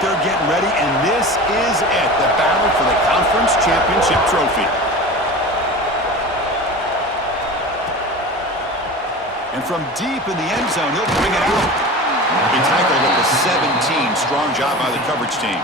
there getting ready, and this is it, the battle for the conference championship trophy. And from deep in the end zone, he'll bring it out. He tackled at the 17. Strong job by the coverage team.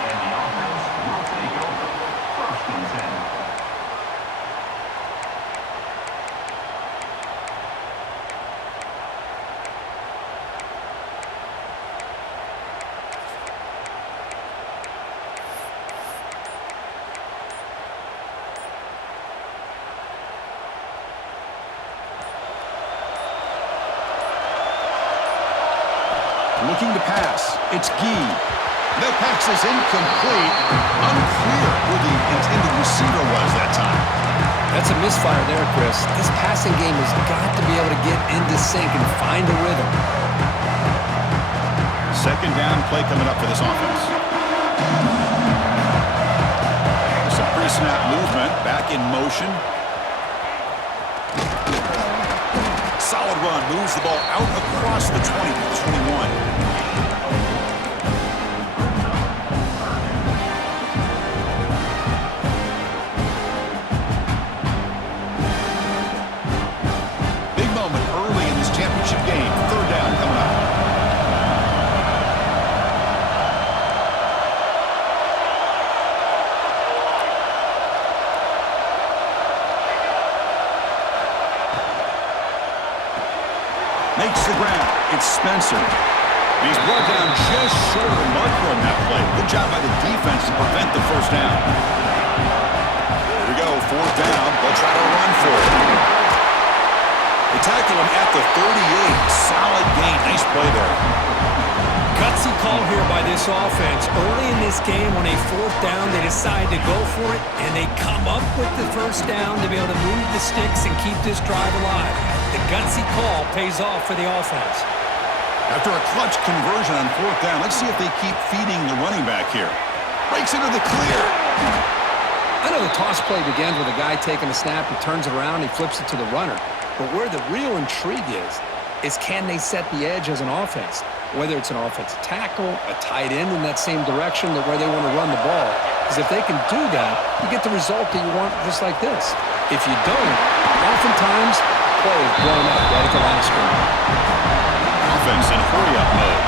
Looking to pass. It's Gee. The pass is incomplete. Unclear who the intended receiver was that time. That's a misfire there, Chris. This passing game has got to be able to get into sync and find a rhythm. Second down play coming up for this offense. Some pre-snap movement. Back in motion. Solid run. Moves the ball out across the 20 to 21. Game. Third down coming up. Makes the ground. It's Spencer. He's brought down just short of the marker on that play. Good job by the defense to prevent the first down. Here we go. Fourth down. They'll try to run for it. They tackle him at the 38. Solid gain. Nice play there. Gutsy call here by this offense. Early in this game, on a fourth down, they decide to go for it, and they come up with the first down to be able to move the sticks and keep this drive alive. The gutsy call pays off for the offense. After a clutch conversion on fourth down, let's see if they keep feeding the running back here. Breaks into the clear. I know the toss play begins with a guy taking a snap, he turns it around, he flips it to the runner. But where the real intrigue is can they set the edge as an offense? Whether it's an offensive tackle, a tight end in that same direction that where they want to run the ball. Because if they can do that, you get the result that you want just like this. If you don't, oftentimes, play is blown up right at the line of scrimmage. Offense in hurry-up mode.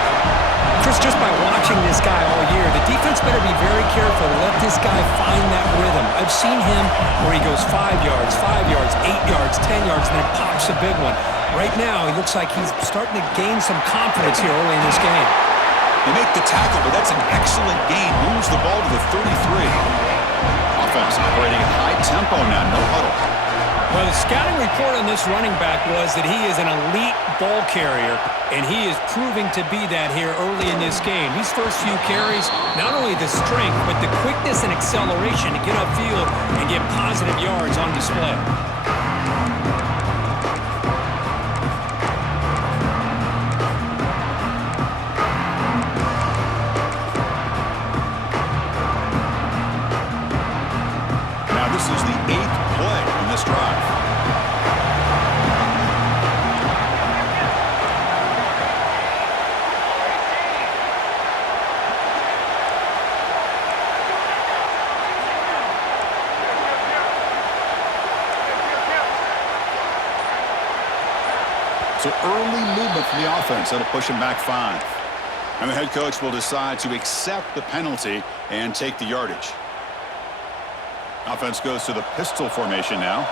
Chris, just by watching this guy all year, the defense better be very careful to let this guy find that rhythm. I've seen him where he goes 5 yards, 8 yards, 10 yards, and then pops a big one. Right now, he looks like he's starting to gain some confidence here early in this game. They make the tackle, but that's an excellent gain. Moves the ball to the 33. Offense operating at high tempo now, no huddle. Well, the scouting report on this running back was that he is an elite ball carrier, and he is proving to be that here early in this game. These first few carries, not only the strength, but the quickness and acceleration to get upfield and get positive yards on display. Now this is the 8th play in this drive. So early movement from the offense. That'll push him back 5. And the head coach will decide to accept the penalty and take the yardage. Offense goes to the pistol formation now.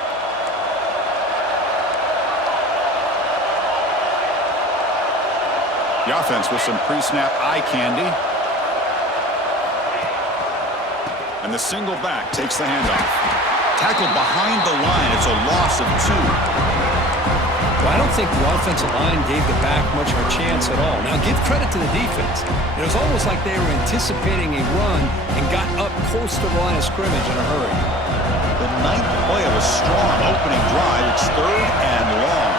The offense with some pre-snap eye candy. And the single back takes the handoff. Tackled behind the line. It's a loss of 2. Well, I don't think the offensive line gave the back much of a chance at all. Now, give credit to the defense. It was almost like they were anticipating a run and got up close to the line of scrimmage in a hurry. The 9th play of a strong opening drive. It's 3rd and long.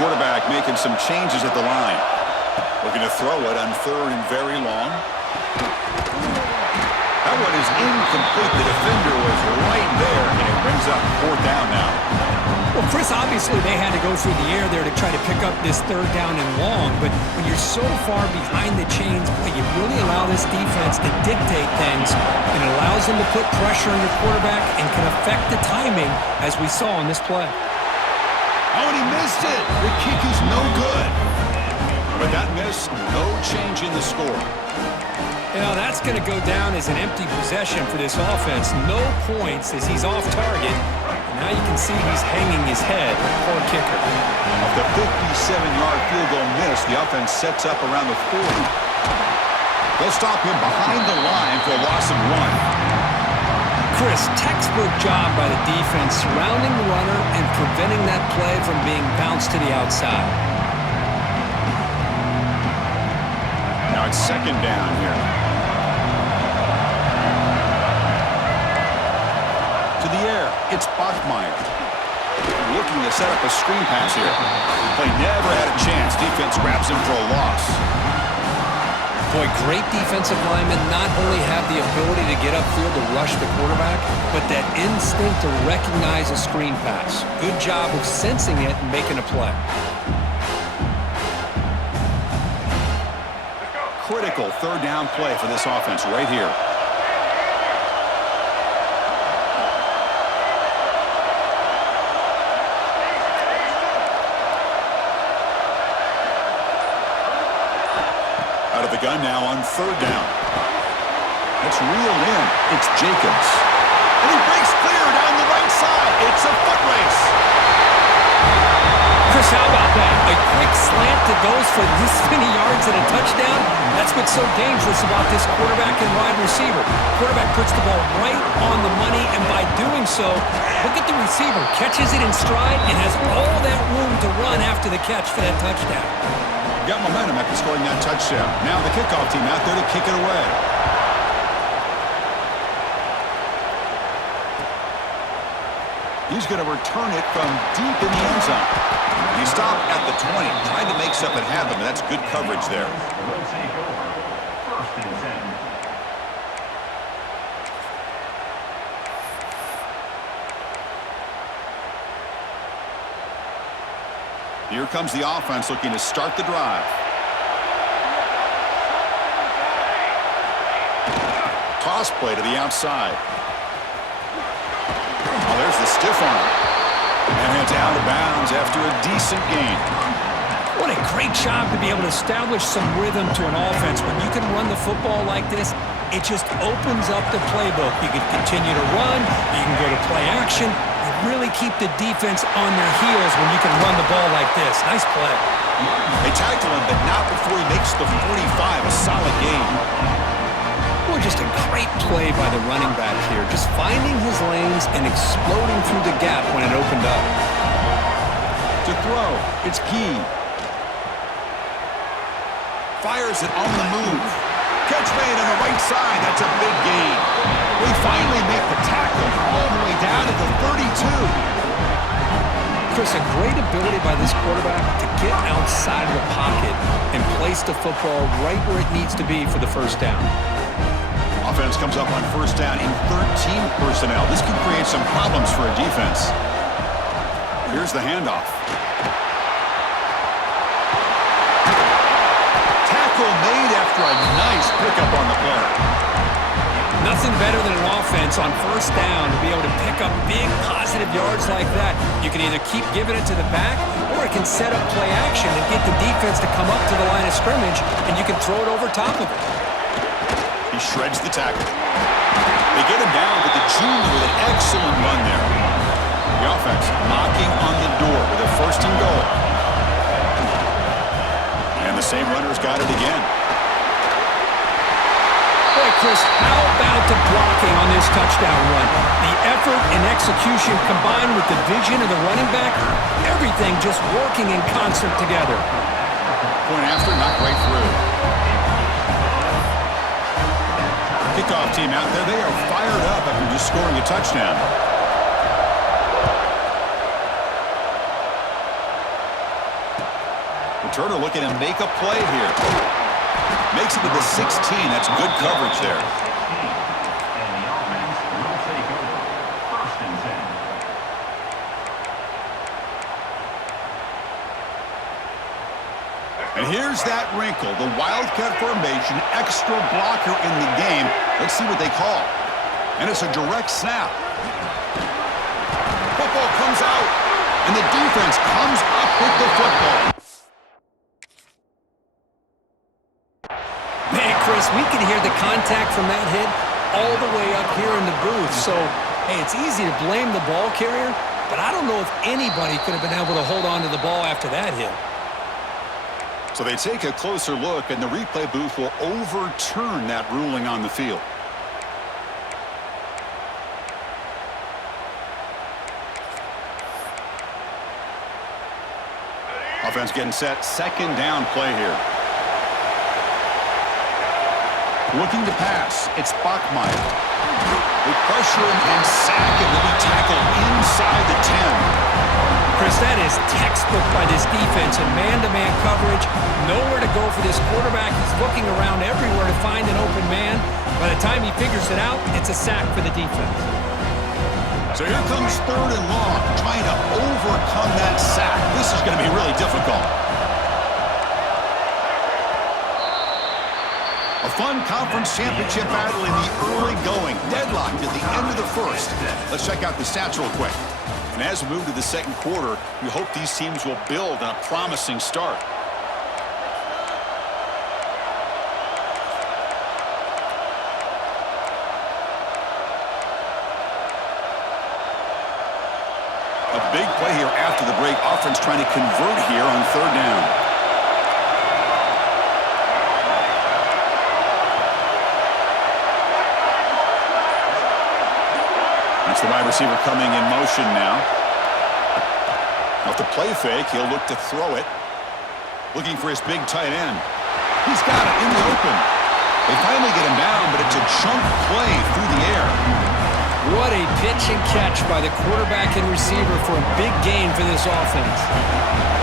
Quarterback making some changes at the line. Looking to throw it on 3rd and very long. That one is incomplete. The defender was right there, and it brings up 4th down now. Well, Chris, obviously they had to go through the air there to try to pick up this third down and long, but when you're so far behind the chains, boy, you really allow this defense to dictate things, and it allows them to put pressure on your quarterback and can affect the timing, as we saw in this play. Oh, and he missed it. The kick is no good. With that miss, no change in the score. You know, that's going to go down as an empty possession for this offense. No points as he's off target. And now you can see he's hanging his head. Poor kicker. Off the 57-yard field goal miss, the offense sets up around the 40. They'll stop him behind the line for a loss of 1. Chris, textbook job by the defense surrounding the runner and preventing that play from being bounced to the outside. Now it's second down here. To the air, it's Bachmeier. Looking to set up a screen pass here. Play never had a chance. Defense grabs him for a loss. Boy, great defensive linemen not only have the ability to get upfield to rush the quarterback, but that instinct to recognize a screen pass. Good job of sensing it and making a play. Critical third down play for this offense right here. Out of the gun now on third down. It's reeled in. It's Jacobs. And he breaks clear down the right side. It's a foot race. Chris, how about that? A quick slant that goes for this many yards and a touchdown. That's what's so dangerous about this quarterback and wide receiver. Quarterback puts the ball right on the money, and by doing so, look at the receiver. Catches it in stride and has all that room to run after the catch for that touchdown. Got momentum after scoring that touchdown. Now the kickoff team out there to kick it away. He's going to return it from deep in the end zone. He stopped at the 20, trying to make something happen, but that's good coverage there. Here comes the offense looking to start the drive. Toss play to the outside. Oh, there's the stiff arm. And it's out of bounds after a decent gain. What a great job to be able to establish some rhythm to an offense. When you can run the football like this, it just opens up the playbook. You can continue to run. You can go to play action. You really keep the defense on their heels when you can run the ball like this. Nice play. They tackle him, but not before he makes the 45. A solid gain. Boy, just a great play by the running back here. Just finding his lanes and exploding through the gap when it opened up. To throw, it's Gee. Fires it on the move. Catch made on the right side. That's a big gain. We finally make the tackle all the way down to the 32. Chris, a great ability by this quarterback to get outside of the pocket and place the football right where it needs to be for the first down. Offense comes up on first down in 13 personnel. This can create some problems for a defense. Here's the handoff. Tackle made after a nice pickup on the play. Nothing better than an offense on first down to be able to pick up big positive yards like that. You can either keep giving it to the back, or it can set up play action and get the defense to come up to the line of scrimmage, and you can throw it over top of it. He shreds the tackle. They get him down, but the junior with an excellent run there. The offense knocking on the door with a first and goal. And the same runner's got it again. Boy, Chris, how about the blocking on this touchdown run? The effort and execution combined with the vision of the running back, everything just working in concert together. Point after, not right through. Kickoff team out there, they are fired up after just scoring a touchdown. Returner looking to make a play here. Makes it to the 16. That's good coverage there. And here's that wrinkle, the Wildcat formation, extra blocker in the game. Let's see what they call. And it's a direct snap. Football comes out, and the defense comes up with the football. Man, Chris, we can hear the contact from that hit all the way up here in the booth. So, hey, it's easy to blame the ball carrier, but I don't know if anybody could have been able to hold on to the ball after that hit. So they take a closer look, and the replay booth will overturn that ruling on the field. Offense getting set. Second down play here. Looking to pass. It's Bachmeier. They pressure him and sack him. He'll be tackled inside the 10. Chris, that is textbook by this defense in man-to-man coverage. Nowhere to go for this quarterback. He's looking around everywhere to find an open man. By the time he figures it out, it's a sack for the defense. So here comes third and long, trying to overcome that sack. This is going to be really difficult. A fun conference championship battle in the early going. Deadlocked at the end of the first. Let's check out the stats real quick. And as we move to the second quarter, we hope these teams will build on a promising start. A big play here after the break. Offense trying to convert here on third down. That's the wide receiver coming in motion now. Off the play fake, he'll look to throw it. Looking for his big tight end. He's got it in the open. They finally get him down, but it's a chunk play through the air. What a pitch and catch by the quarterback and receiver for a big gain for this offense.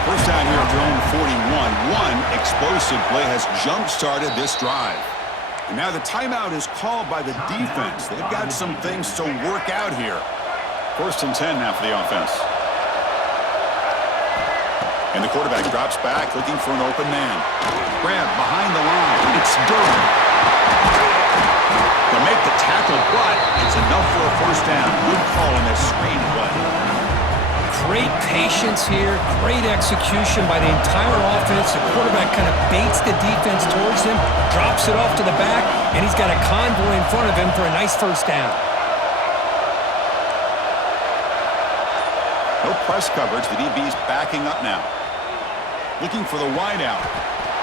First down here at their own 41. One explosive play has jump-started this drive. And now the timeout is called by the defense. They've got some things to work out here. First and 10 now for the offense. And the quarterback drops back, looking for an open man. Grab behind the line. It's Durham. They'll make the tackle, but it's enough for a first down. Good call on that screen play. Great patience here, great execution by the entire offense. The quarterback kind of baits the defense towards him, drops it off to the back, and he's got a convoy in front of him for a nice first down. No press coverage. The DB's backing up now. Looking for the wideout.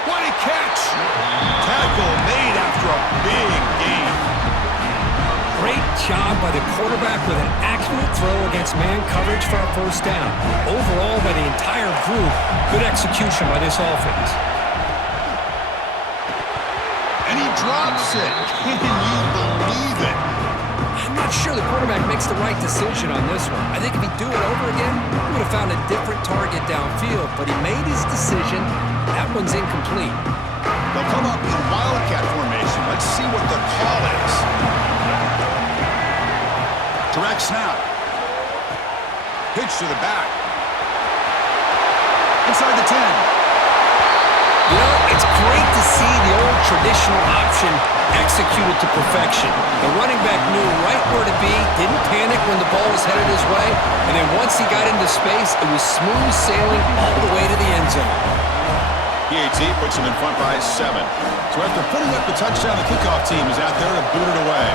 What a catch! Tackle made after a big gain. Great job by the quarterback with an accurate throw against man coverage for a first down. Overall, by the entire group, good execution by this offense. And he drops it. Can you believe it? I'm not sure the quarterback makes the right decision on this one. I think if he'd do it over again, he would have found a different target downfield, but he made his decision. That one's incomplete. They'll come up in Wildcat formation. Let's see what the call is. Direct snap. Pitch to the back. Inside the 10. You know, it's great to see the old traditional option executed to perfection. The running back knew right where to be, didn't panic when the ball was headed his way, and then once he got into space, it was smooth sailing all the way to the end zone. PAT puts him in front by 7. So after putting up the touchdown, the kickoff team is out there to boot it away.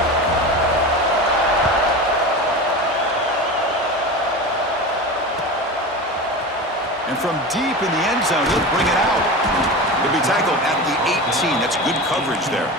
And from deep in the end zone, he'll bring it out. He'll be tackled at the 18. That's good coverage there.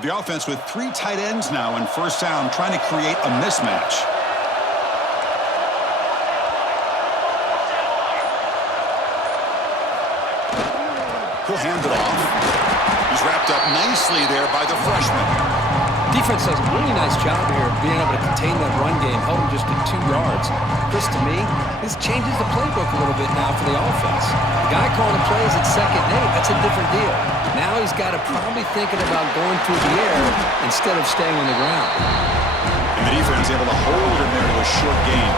The offense with 3 tight ends now in first down, trying to create a mismatch. He'll hand it off. He's wrapped up nicely there by the freshman. Defense does a really nice job here of being able to contain that run game, held him just at 2 yards. Chris, to me, this changes the playbook a little bit now for the offense. The guy calling the plays at 2nd and 8, that's a different deal. Now he's got to probably thinking about going through the air instead of staying on the ground. And the defense able to hold him there to a short gain.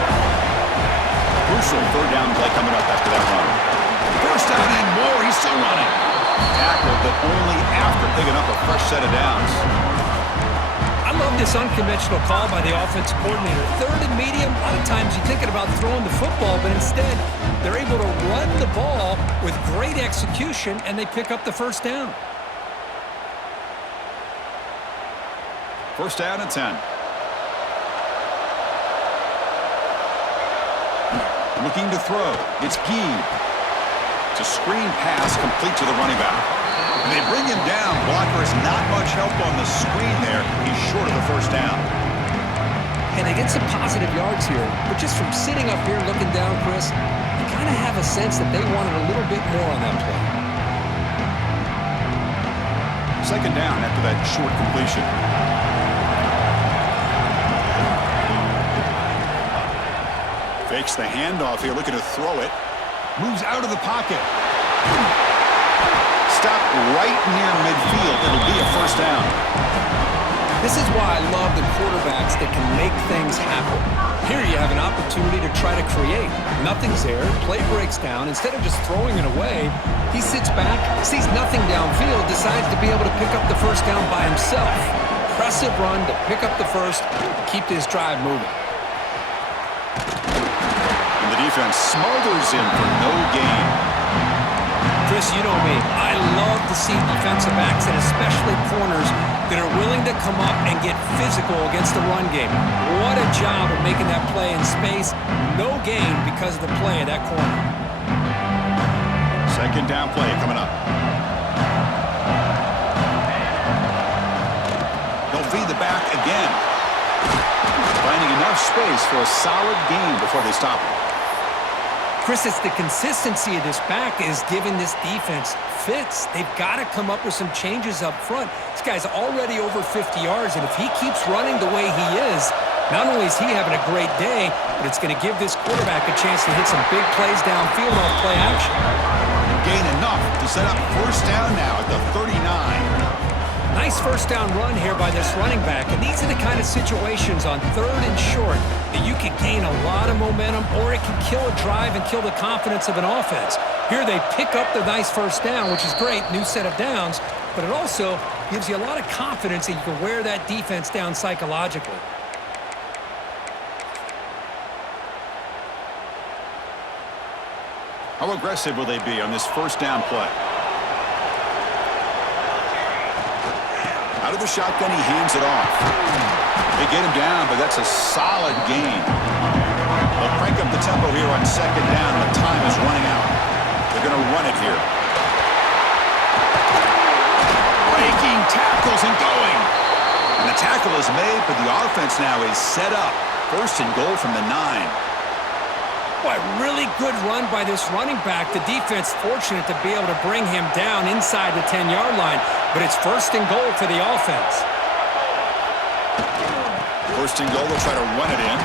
Crucial 3rd down play coming up after that run. First down and more, he's still running. Tackle, but only after picking up a fresh set of downs. I love this unconventional call by the offensive coordinator. 3rd and medium, a lot of times you're thinking about throwing the football, but instead they're able to run the ball with great execution, and they pick up the first down. First down and 10. Looking to throw. It's Gee. It's a screen pass complete to the running back. And they bring him down. Blocker has not much help on the screen there. He's short of the first down. And they get some positive yards here, but just from sitting up here looking down, Chris, you kind of have a sense that they wanted a little bit more on that play. 2nd down after that short completion. Fakes the handoff here, looking to throw it. Moves out of the pocket. Stop right near midfield. It'll be a first down. This is why I love the quarterbacks that can make things happen. Here you have an opportunity to try to create. Nothing's there. Play breaks down. Instead of just throwing it away, he sits back, sees nothing downfield, decides to be able to pick up the first down by himself. Impressive run to pick up the first, keep this drive moving. Defense smothers him for no gain. Chris, you know me. I love to see defensive backs, and especially corners, that are willing to come up and get physical against the run game. What a job of making that play in space. No gain because of the play of that corner. 2nd down play coming up. He'll feed the back again. Finding enough space for a solid gain before they stop him. Chris, it's the consistency of this back is giving this defense fits. They've got to come up with some changes up front. This guy's already over 50 yards, and if he keeps running the way he is, not only is he having a great day, but it's going to give this quarterback a chance to hit some big plays downfield off play action. And gain enough to set up first down now at the 39. Nice first down run here by this running back, and these are the kind of situations on 3rd and short that you can gain a lot of momentum, or it can kill a drive and kill the confidence of an offense. Here they pick up the nice first down, which is great, new set of downs, but it also gives you a lot of confidence that you can wear that defense down psychologically. How aggressive will they be on this first down play? Out of the shotgun, he hands it off. They get him down, but that's a solid gain. They'll crank up the tempo here on 2nd down. The time is running out. They're going to run it here. Breaking tackles and going. And the tackle is made, but the offense now is set up. 1st and goal from the 9. Boy, really good run by this running back. The defense fortunate to be able to bring him down inside the 10-yard line, but it's 1st and goal for the offense. 1st and goal, they'll try to run it in.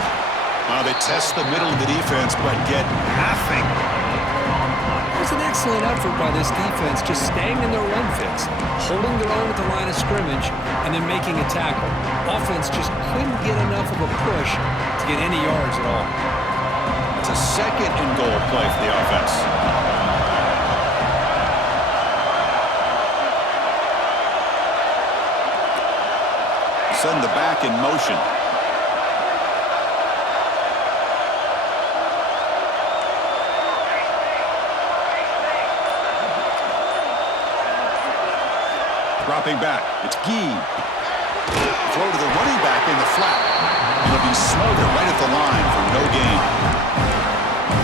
They test the middle of the defense, but get nothing. It was an excellent effort by this defense, just staying in their run fits, holding their own at the line of scrimmage, and then making a tackle. Offense just couldn't get enough of a push to get any yards at all. It's a 2nd and goal play for the offense. Send the back in motion. Dropping back. It's Gee. Throw to the running back in the flat. It'll be smothered right at the line for no gain.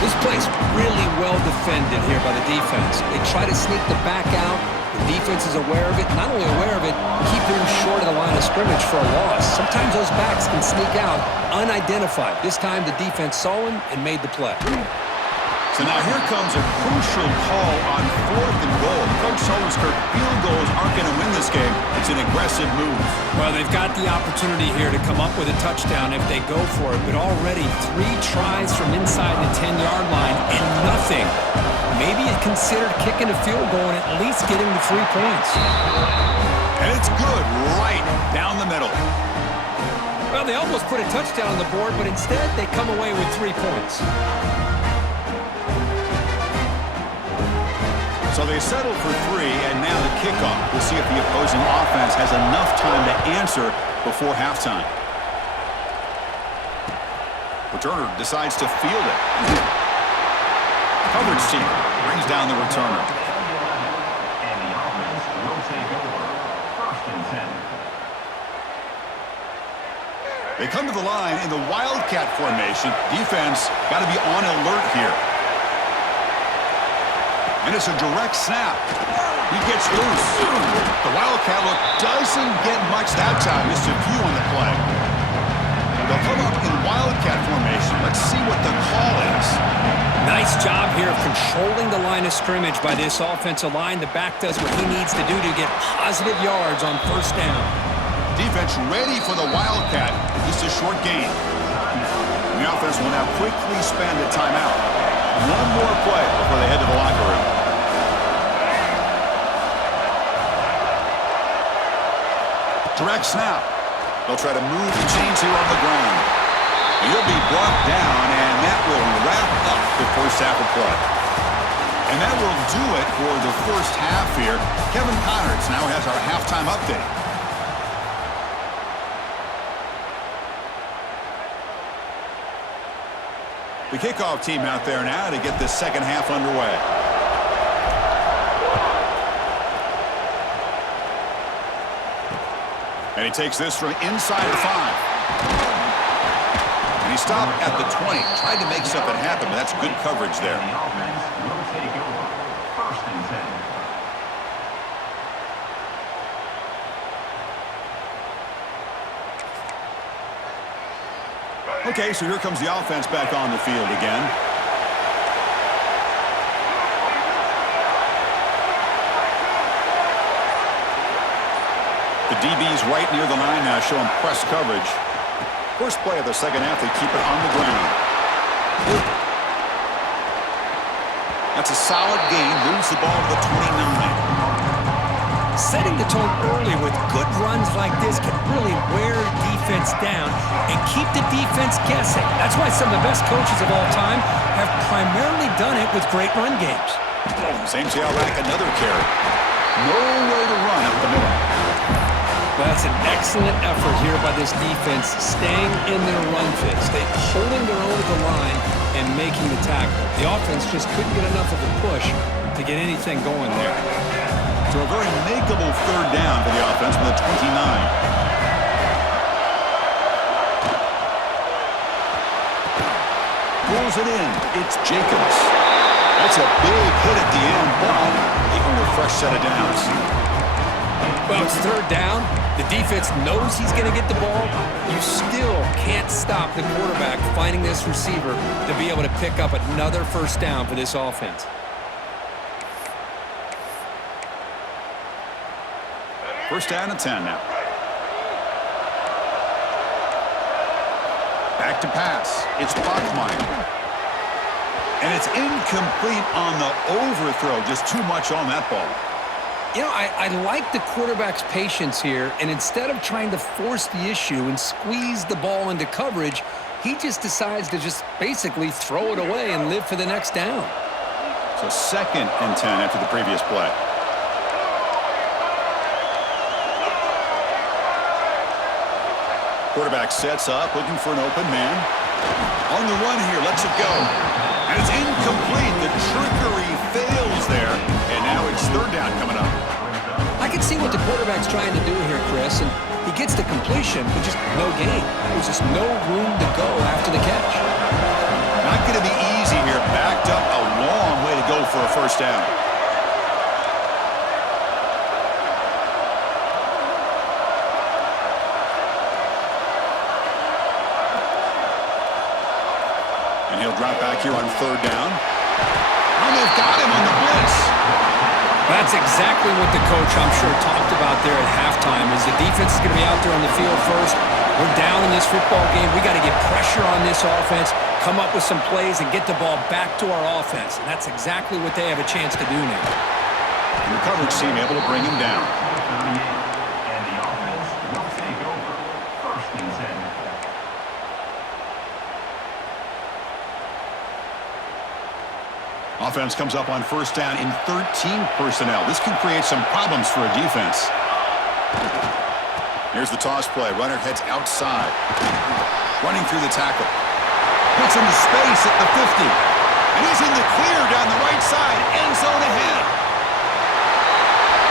This play's really well defended here by the defense. They try to sneak the back out, The defense is aware of it. Not only aware of it, keeping him short of the line of scrimmage for a loss. Sometimes those backs can sneak out unidentified. This time the defense saw him and made the play. So now here comes a crucial call on 4th and goal. Coach Holmskirk, field goals aren't going to win this game. It's an aggressive move. Well, they've got the opportunity here to come up with a touchdown if they go for it, but already 3 tries from inside the 10-yard line and nothing. Maybe you consider kicking a field goal and at least getting the 3 points. And it's good right down the middle. Well, they almost put a touchdown on the board, but instead they come away with 3 points. So they settle for 3, and now the kickoff. We'll see if the opposing offense has enough time to answer before halftime. Returner decides to field it. Coverage team brings down the returner. And the offense will take over. 1st and 10. They come to the line in the Wildcat formation. Defense got to be on alert here. And it's a direct snap. He gets loose. The Wildcat look doesn't get much that time. Missed a few on the play. They'll come up in Wildcat formation. Let's see what the call is. Nice job here of controlling the line of scrimmage by this offensive line. The back does what he needs to do to get positive yards on 1st down. Defense ready for the Wildcat. Just a short gain. The offense will now quickly spend a timeout. One more play before they head to the locker room. Direct snap. They'll try to move the chains here on the ground. He'll be brought down, and that will wrap up the first half of play. And that will do it for the first half here. Kevin Connerts now has our halftime update. The kickoff team out there now to get this second half underway. And he takes this from inside the 5. And he stopped at the 20. Tried to make something happen, but that's good coverage there. The offense will take over. 1st and 10. Okay, so here comes the offense back on the field again. The DB's right near the line now, showing press coverage. First play of the second half, they keep it on the ground. That's a solid gain, moves the ball to the 29. Setting the tone early with good runs like this can really wear defense down and keep the defense guessing. That's why some of the best coaches of all time have primarily done it with great run games. Same Seattle back, another carry. Nowhere to run up the middle. Well, that's an excellent effort here by this defense, staying in their run fits. They holding their own at the line and making the tackle. The offense just couldn't get enough of a push to get anything going there. So a very makeable 3rd down for the offense with a 29. Pulls it in. It's Jacobs. That's a big hit at the end, but even a fresh set of downs. Well, it's 3rd down. The defense knows he's going to get the ball. You still can't stop the quarterback finding this receiver to be able to pick up another 1st down for this offense. First down and 10 now. Back to pass. It's Bachmeier. And it's incomplete on the overthrow. Just too much on that ball. You know, I like the quarterback's patience here, and instead of trying to force the issue and squeeze the ball into coverage, he just decides to just basically throw it away and live for the next down. So 2nd and 10 after the previous play. Quarterback sets up, looking for an open man. On the run here, lets it go. And it's incomplete. The trickery fails there. And now it's 3rd down coming up. I can see what the quarterback's trying to do here, Chris, and he gets the completion, but just no gain. There's just no room to go after the catch. Not going to be easy here. Backed up a long way to go for a 1st down. They'll drop back here on third down. Oh, they've got him on the blitz. That's exactly what the coach, I'm sure, talked about there at halftime, is the defense is going to be out there on the field first. We're down in this football game. We got to get pressure on this offense, come up with some plays, and get the ball back to our offense. And that's exactly what they have a chance to do now. The coverage team able to bring him down. 38, and the offense will take over. First and 10. Offense comes up on first down in 13 personnel. This can create some problems for a defense. Here's the toss play. Runner heads outside. Running through the tackle. Gets into space at the 50. And he's in the clear down the right side. End zone ahead.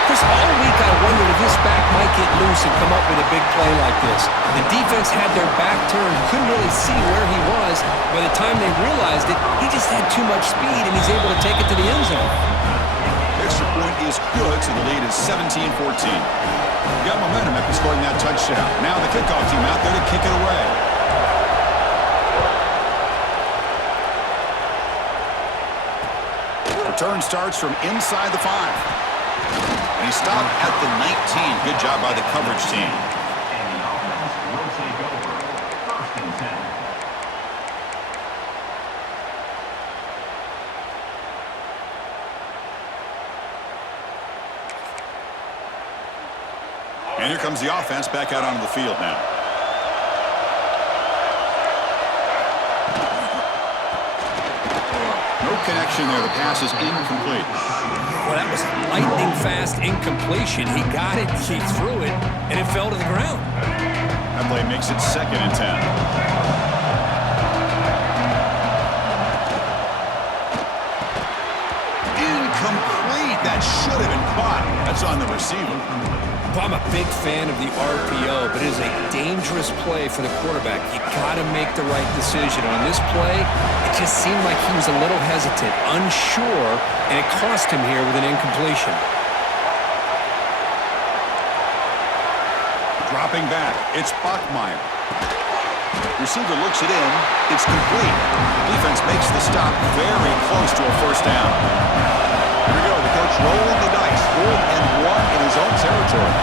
Chris, all week I wondered if this back might get loose and come up with a big play like this. The defense had their back turned, couldn't really see where he was. By the time they realized it, he just had too much speed, and he's able to take it to the end zone. Extra point is good, so the lead is 17-14. Got momentum after scoring that touchdown. Now the kickoff team out there to kick it away. Return starts from inside the 5. And he stopped at the 19. Good job by the coverage team. And the offense will take over. First and 10. And here comes the offense back out onto the field now. No connection there. The pass is incomplete. Well, that was lightning-fast incompletion. He got it, he threw it, and it fell to the ground. That play makes it 2nd and 10. Incomplete. That should have been caught. That's on the receiver. Well, I'm a big fan of the RPO, but it is a dangerous play for the quarterback. You got to make the right decision. On this play, it just seemed like he was a little hesitant, unsure, and it cost him here with an incompletion. Dropping back, it's Bachmeier. Receiver looks it in. It's complete. Defense makes the stop very close to a first down. Here we go. The coach rolling the dice. 4th and 1 in his own territory.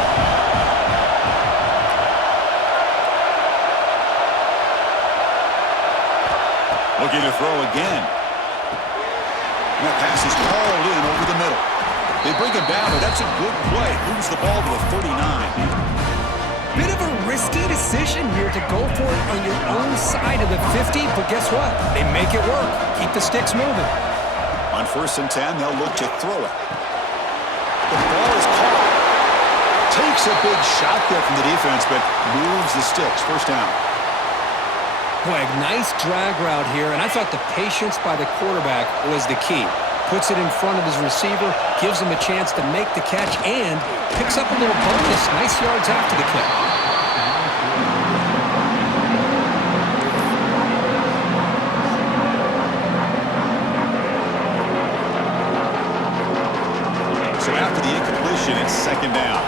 Looking to throw again. And that pass is hauled in over the middle. They bring him down, but that's a good play. Moves the ball to the 39. Bit of a risky decision here to go for it on your own side of the 50, but guess what? They make it work. Keep the sticks moving. On 1st and 10, they'll look to throw it. The ball is caught. Takes a big shot there from the defense, but moves the sticks. First down. Boy, a nice drag route here, and I thought the patience by the quarterback was the key. Puts it in front of his receiver, gives him a chance to make the catch, and picks up a little bonus. Nice yards after the catch. So after the incompletion, it's 2nd down.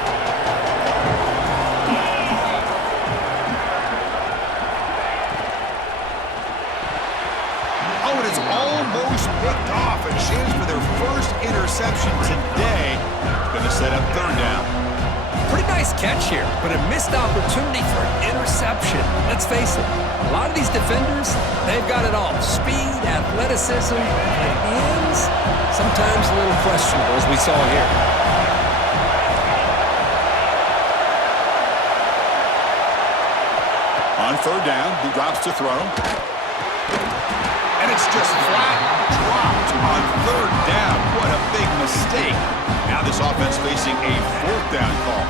Oh, and it's almost picked off. A chance for their first interception today. Going to set up 3rd down. Pretty nice catch here, but a missed opportunity for an interception. Let's face it, a lot of these defenders, they've got it all. Speed, athleticism, and hands, sometimes a little questionable, as we saw here. On 3rd down, he drops to throw. And it's just flat dropped on 3rd down. What a big mistake. Now this offense facing a 4th down call.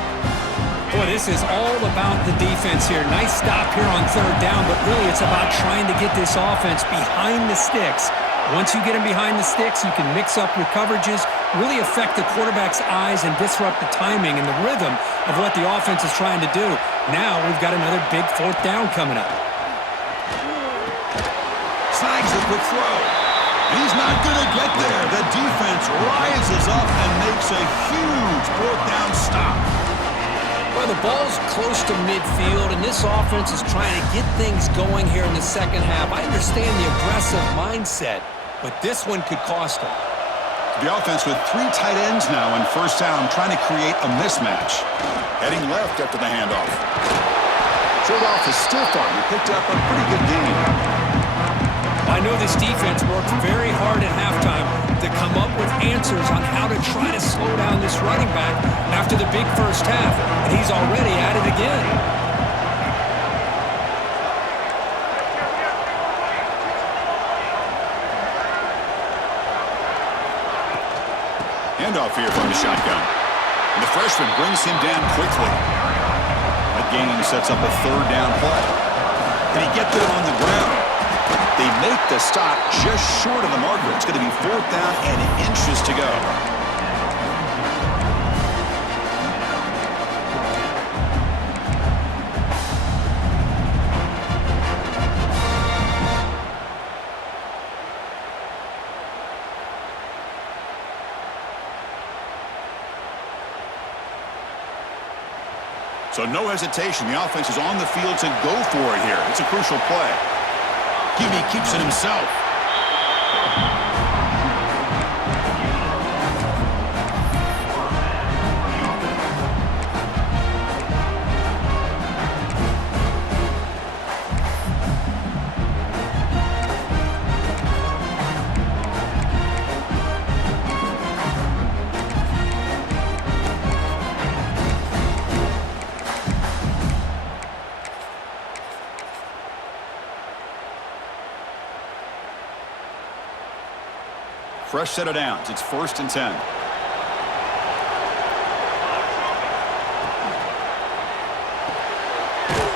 Boy, this is all about the defense here. Nice stop here on 3rd down, but really it's about trying to get this offense behind the sticks. Once you get them behind the sticks, you can mix up your coverages, really affect the quarterback's eyes and disrupt the timing and the rhythm of what the offense is trying to do. Now we've got another big 4th down coming up. Snags a quick throw. He's not going to get there. The defense rises up and makes a huge 4th down stop. Well, the ball's close to midfield, and this offense is trying to get things going here in the second half. I understand the aggressive mindset, but this one could cost them. The offense with 3 tight ends now in first down, trying to create a mismatch. Heading left after the handoff. Showed off a stiff arm. He picked up a pretty good gain. I know this defense worked very hard at halftime to come up with answers on how to try to slow down this running back after the big first half, and he's already at it again. Handoff here from the shotgun. And the freshman brings him down quickly. That gain sets up a 3rd down play. Can he get them on the ground? They make the stop just short of the marker. It's going to be 4th down and inches to go. So no hesitation. The offense is on the field to go for it here. It's a crucial play. Hebe keeps it himself. Fresh set of downs. It's 1st and 10.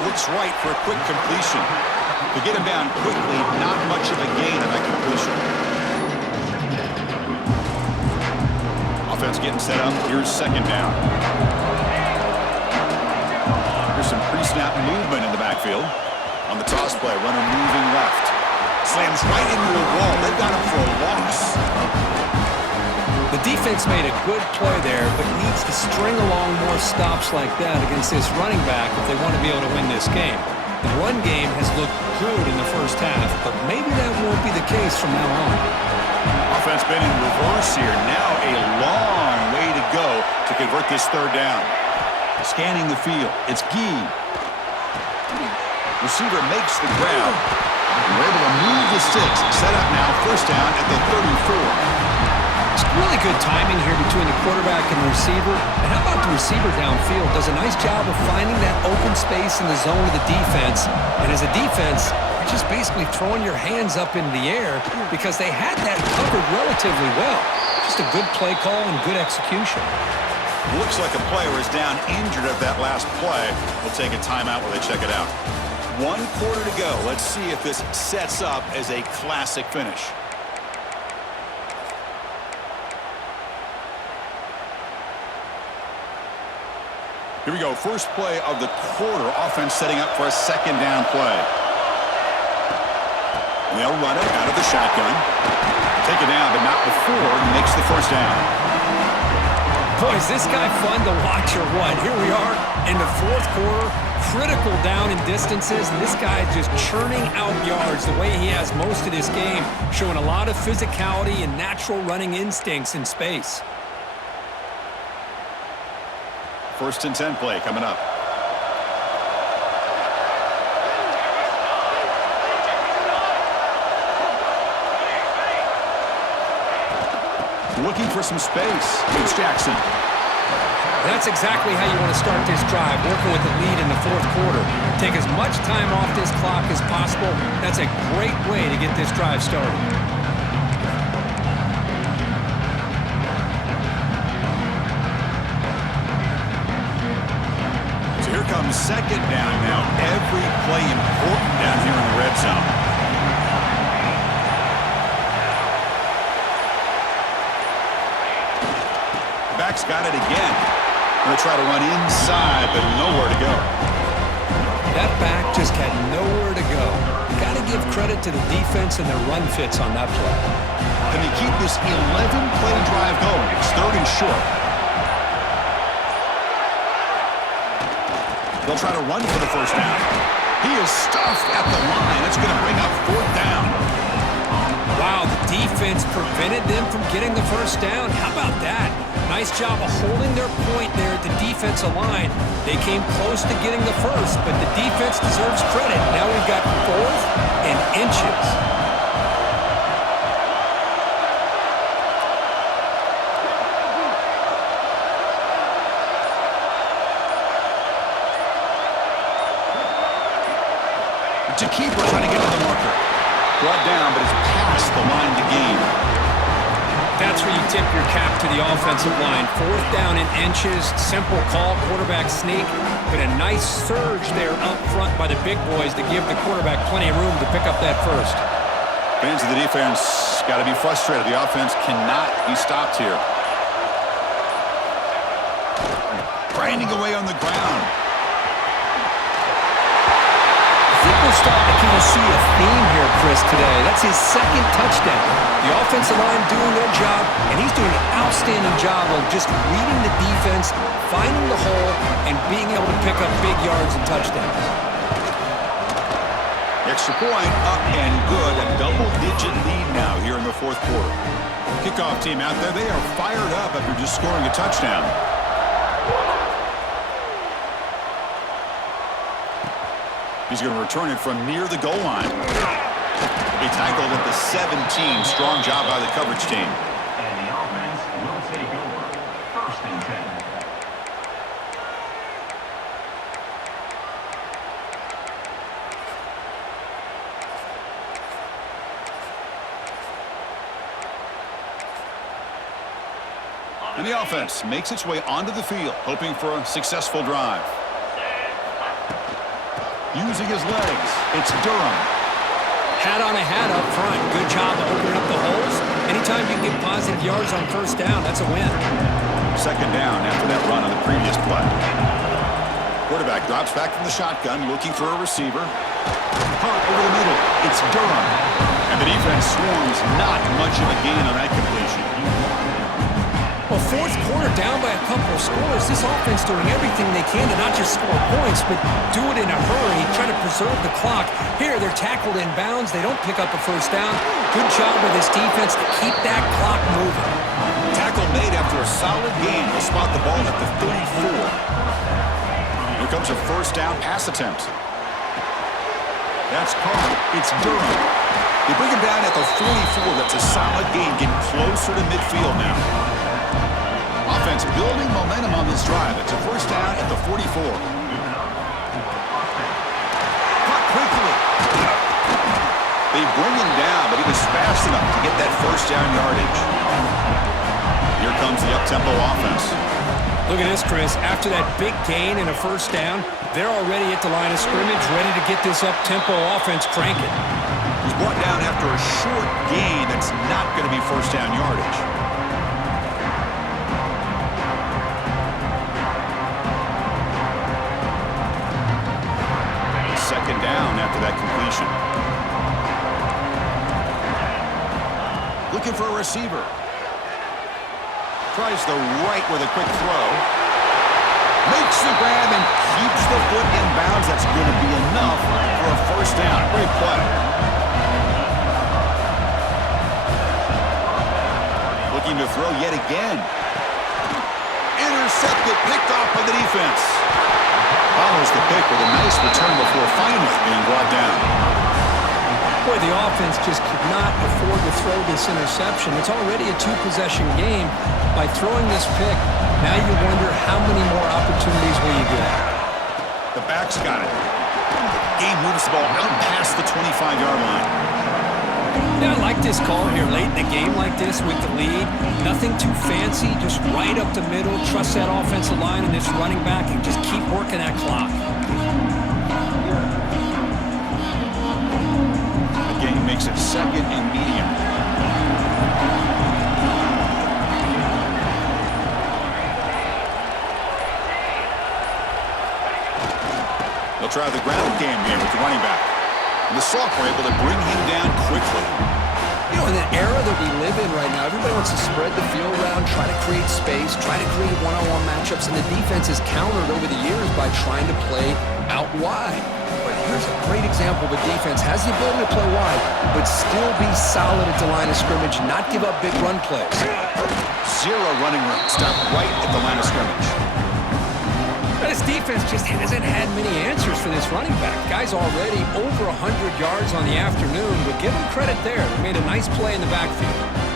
Looks right for a quick completion. To get him down quickly, not much of a gain on that completion. Offense getting set up. Here's 2nd down. Here's some pre-snap movement in the backfield. On the toss play, runner moving left. Slams right into a wall. They've got him for a loss. The defense made a good play there, but needs to string along more stops like that against this running back if they want to be able to win this game. The run game has looked good in the first half, but maybe that won't be the case from now on. Offense been in reverse here. Now a long way to go to convert this 3rd down. Scanning the field. It's Gee. Receiver makes the grab. We're able to move the sticks. Set up now, 1st down at the 34. It's really good timing here between the quarterback and the receiver. And how about the receiver downfield? Does a nice job of finding that open space in the zone of the defense. And as a defense, you're just basically throwing your hands up into the air because they had that covered relatively well. Just a good play call and good execution. Looks like a player is down injured at that last play. We'll take a timeout while they check it out. 1 quarter to go. Let's see if this sets up as a classic finish. Here we go. First play of the quarter. Offense setting up for a 2nd down play. And they'll run it out of the shotgun. Take it down, but not before he makes the 1st down. Boy, is this guy fun to watch or what? Here we are in the 4th quarter, critical down in distances, and this guy just churning out yards the way he has most of this game, showing a lot of physicality and natural running instincts in space. 1st and 10 play coming up. Looking for some space. It's Jackson. That's exactly how you want to start this drive, working with the lead in the 4th quarter. Take as much time off this clock as possible. That's a great way to get this drive started. So here comes 2nd down now. Every play important down here in the red zone. Back's got it again. Going to try to run inside, but nowhere to go. That back just had nowhere to go. Got to give credit to the defense and their run fits on that play. Can they keep this 11-play drive going? It's 3rd and short. They'll try to run for the first down. He is stuffed at the line. It's going to bring up fourth down. Wow, the defense prevented them from getting the first down. How about that? Nice job of holding their point there at the defensive line. They came close to getting the first, but the defense deserves credit. Now we've got 4th and inches. Keeper trying to get to the marker. Brought down, but it's past the line to gain. That's where you tip your cap to the offensive line. 4th down in inches, simple call, quarterback sneak, but a nice surge there up front by the big boys to give the quarterback plenty of room to pick up that first. Fans of the defense got to be frustrated. The offense cannot be stopped here. Grinding away on the ground. We're starting to kind of see a theme here, Chris, today. That's his 2nd touchdown. The offensive line doing their job, and he's doing an outstanding job of just reading the defense, finding the hole, and being able to pick up big yards and touchdowns. Extra point up and good. A double-digit lead now here in the 4th quarter. Kickoff team out there, they are fired up after just scoring a touchdown. He's going to return it from near the goal line. He'll be tackled at the 17. Strong job by the coverage team. And the offense will take over. 1st and 10. And the offense makes its way onto the field, hoping for a successful drive. Using his legs, it's Durham. Hat on a hat up front. Good job of opening up the holes. Anytime you can get positive yards on first down, that's a win. 2nd down after that run on the previous play. Quarterback drops back from the shotgun, looking for a receiver. Caught over the middle. It's Durham. And the defense swarms. Not much of a gain on that completion. Well, 4th quarter down by a couple of scores. This offense doing everything they can to not just score points, but do it in a hurry, try to preserve the clock. Here, they're tackled in bounds. They don't pick up a first down. Good job by this defense to keep that clock moving. Tackle made after a solid gain. They'll spot the ball at the 34. Here comes a first down pass attempt. That's caught. It's Durham. They bring him down at the 44. That's a solid gain, getting closer to midfield now. Offense building momentum on this drive. It's a first down at the 44. Caught quickly. They bring him down, but he was fast enough to get that first down yardage. Here comes the up-tempo offense. Look at this, Chris. After that big gain and a first down, they're already at the line of scrimmage, ready to get this up-tempo offense cranking. He's brought down after a short gain that's not going to be first down yardage. Second down after that completion. Looking for a receiver. Tries the right with a quick throw. Makes the grab and keeps the foot in bounds. That's going to be enough for a first down. Great play. Looking to throw yet again. Intercepted, picked off by the defense. Follows the pick with a nice return before finally being brought down. Boy, the offense just could not afford to throw this interception. It's already a 2-possession game. By throwing this pick, now you wonder how many more opportunities will you get. The back's got it. Game moves the ball out past the 25-yard line. Yeah, I like this call here late in the game like this with the lead. Nothing too fancy, just right up the middle. Trust that offensive line and this running back and just keep working that clock. The game makes it 2nd and medium. They'll try the ground game here with the running back. And the Soft were able to bring him down quickly. You know, In the era that we live in right now, everybody wants to spread the field around, try to create space, try to create one-on-one matchups, and the defense has countered over the years by trying to play out wide. But here's a great example of a defense has the ability to play wide, but still be solid at the line of scrimmage, not give up big run plays. Zero running room. Stop right at the line of scrimmage. This defense just hasn't had many answers for this running back. Guy's already over 100 yards on the afternoon, but give him credit there. They made a nice play in the backfield.